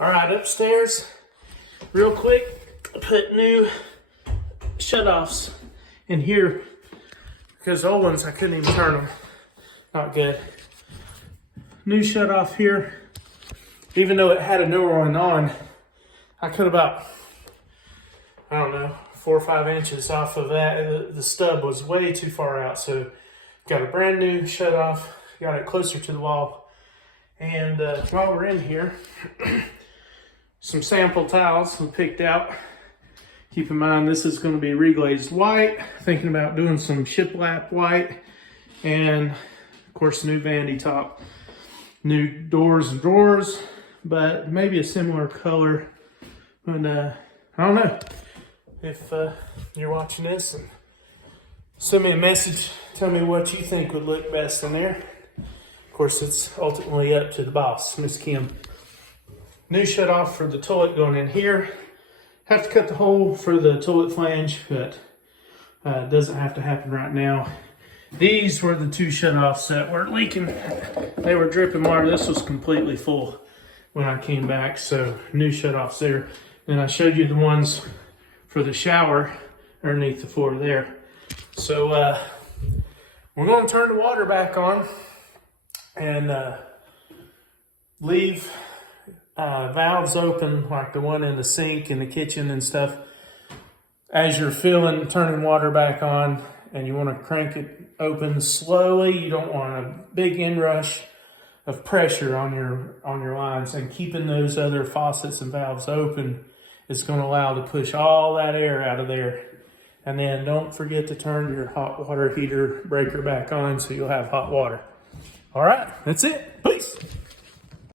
All right, upstairs, real quick, put new shutoffs in here because the old ones, I couldn't even turn them. Not good. New shutoff here. Even though it had a newer one on, I could about, I don't know, 4 or 5 inches off of that. The stub was way too far out, so got a brand new shutoff, got it closer to the wall. And while we're in here, some sample tiles we picked out. Keep in mind, this is going to be reglazed white. Thinking about doing some shiplap white. And of course, new vanity top. New doors and drawers, but maybe a similar color. And I don't know. If you're watching this, and send me a message. Tell me what you think would look best in there. Of course, it's ultimately up to the boss, Miss Kim. New shutoff for the toilet going in here. Have to cut the hole for the toilet flange, but it doesn't have to happen right now. These were the 2 shutoffs that were leaking. They were dripping water. This was completely full when I came back, so new shutoffs there. And I showed you the ones for the shower underneath the floor there. So we're going to turn the water back on and leave valves open, like the one in the sink in the kitchen and stuff. As you're turning water back on, and you want to crank it open slowly. You don't want a big inrush of pressure on your lines, and keeping those other faucets and valves open is going to allow to push all that air out of there. And then don't forget to turn your hot water heater breaker back on so you'll have hot water. All right, that's it. Peace.